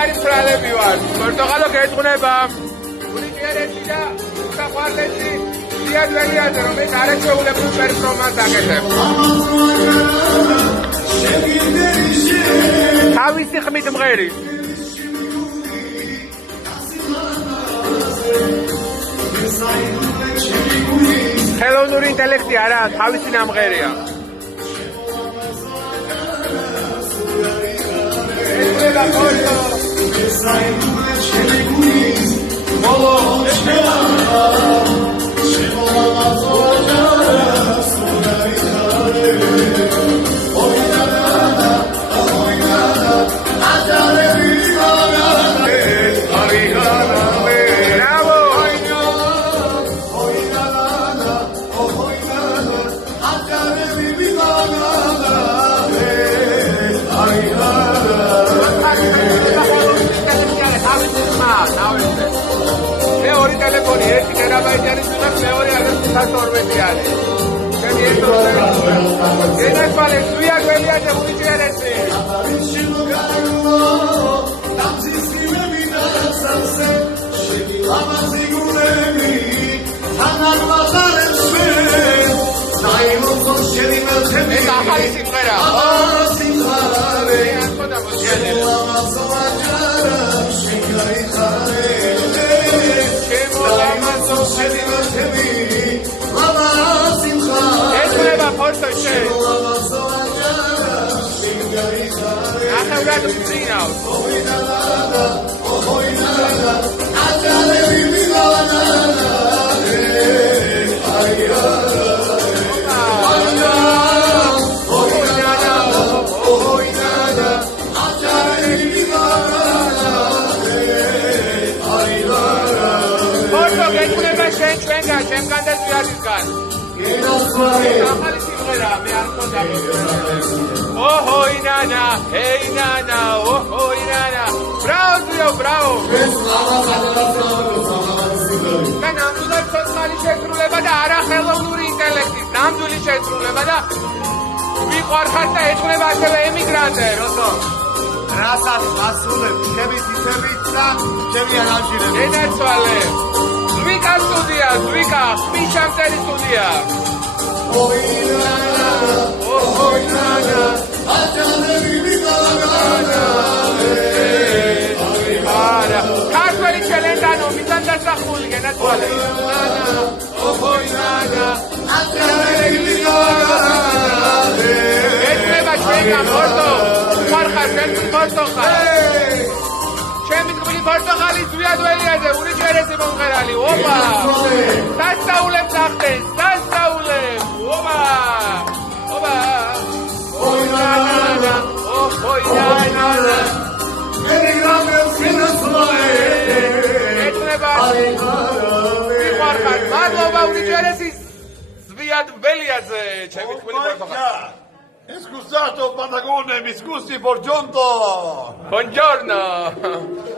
არის ფრალები ვარ. პორტუგალო გეძღვნება. ურიჯერეთი და საყვარლესი დიადველიაზე რომ ეს არაჩვეულებრივ პერფორმანსს აკეთებ. თავისი ხმით მღერის. ხელოვნური ინტელექტი არა, თავისი ნამღერია. ტელეფონი 1 ტერაბაიტი არის და მეორე 1512 არის. ჩემი ეს ზვია გველიაძე ურიჯერეთი. ეს ახალი სიმღერა. ეცნება ფორტოჩე. ახლა ვწინავს. ჩემგან და ზვიადისგან. ახალი სიმღერა მე არ მქონდა. ოჰო ინანა, ჰეი ნანა, ოჰო ინანა. ბრავო ზვიო, ბრავო. და ნამდვილად სოციალური შესრულება და არახელოვნური ინტელექტის ნამდვილი შესრულება და ვიყვარხარ და ეწუნება ასევე ემიგრანტე, როსო. რასაც ასრულებ, ჩემი თითებით და ჩემი არამჟირებით. ენაცვალე. Zvika studia, Zvika, pišamteri studia. Oj nana, oj nana, ačane vibitagana, oj nana. Kašveri čelendano, mitan da zahuli genatwale. Nana, oj nana, ačane vibitagana. Etreba čega, Porto, Marha, Šelmi, Porto, ჩემი თქმით პორტუგალი ზვიადველიაზე ურიჯერეთი მომღერალი. ოპა! დასწაულებს ახდენს, დასწაულებს. ოპა! ოპა! ой ნანა, ой ნანა. ემიგრანტებს გინასვაე. ეწნება. ვიყვარხარ. მადლობა ურიჯერეთის ზვიადველიაზე, ჩემი თქმით პორტუგალი. Scusato Patagone, mi scusi, buongiorno! Buongiorno!